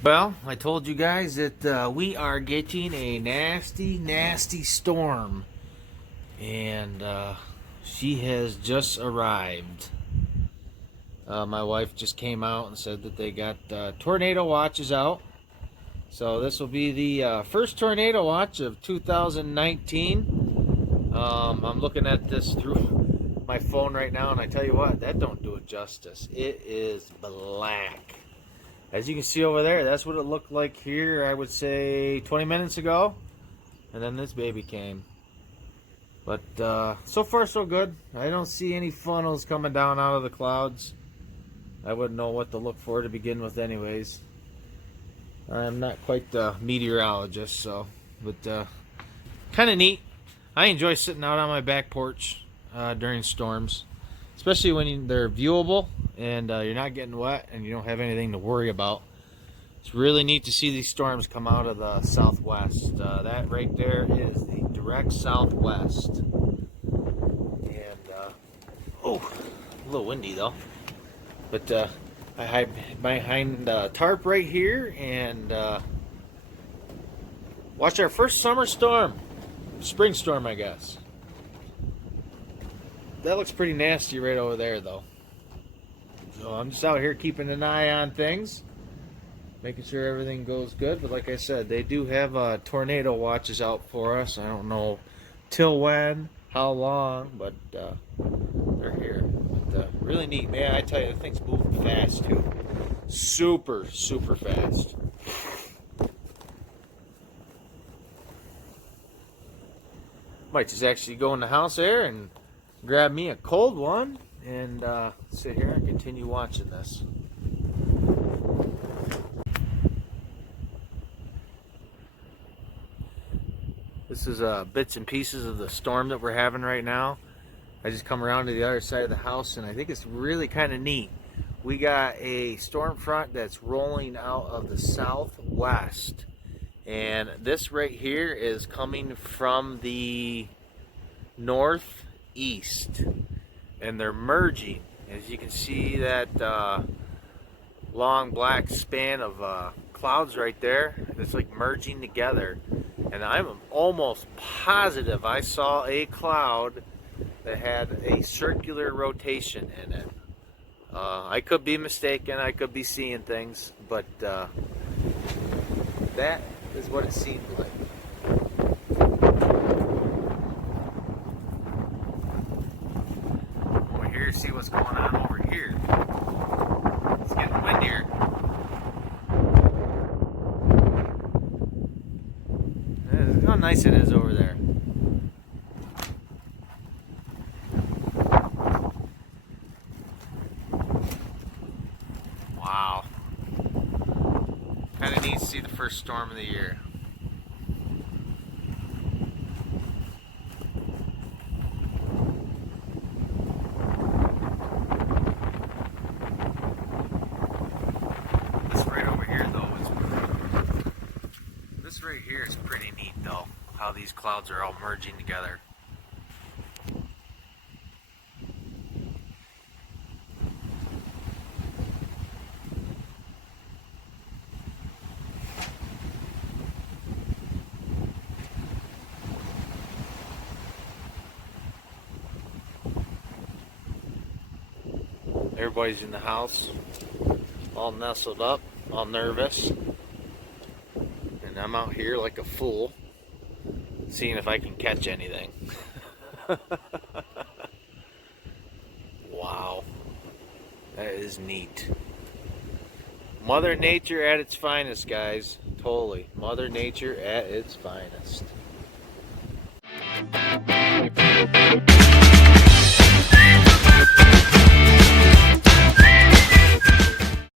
Well, I told you guys that we are getting a nasty, nasty storm, and she has just arrived. My wife just came out and said that they got tornado watches out. So this will be the first tornado watch of 2019. I'm looking at this through my phone right now, and I tell you what, that don't do it justice. It is black. As you can see over there, that's what it looked like here, I would say 20 minutes ago. And then this baby came. But so far so good. I don't see any funnels coming down out of the clouds. I wouldn't know what to look for to begin with anyways. I'm not quite the meteorologist, so. But kind of neat. I enjoy sitting out on my back porch during storms. Especially when they're viewable and you're not getting wet and you don't have anything to worry about. It's really neat to see these storms come out of the southwest. That right there is the direct southwest. And, oh, a little windy though. But I hide behind the tarp right here and watch our first summer storm. Spring storm, I guess. That looks pretty nasty right over there though. So I'm just out here keeping an eye on things, making sure everything goes good. But like I said, they do have tornado watches out for us. I don't know till when, how long, but they're here. But really neat, man. I tell you, the thing's moving fast too. Super, super fast. Might just actually go in the house there and grab me a cold one and sit here and continue watching this. This is bits and pieces of the storm that we're having right now. I just come around to the other side of the house and I think it's really kind of neat. We got a storm front that's rolling out of the southwest, and this right here is coming from the northeast, and they're merging. As you can see, that long black span of clouds right there, it's like merging together. And I'm almost positive I saw a cloud that had a circular rotation in it. I could be mistaken, I could be seeing things, but that is what it seemed like. Over here, see what's going on over here. It's getting windier. Look how nice it is over there. Wow. Kind of neat to see the first storm of the year. This right over here though is... This right here is pretty neat though, how these clouds are all merging together. Everybody's in the house, all nestled up, all nervous. And I'm out here like a fool, seeing if I can catch anything. Wow, that is neat. Mother Nature at its finest, guys. Totally. Mother Nature at its finest.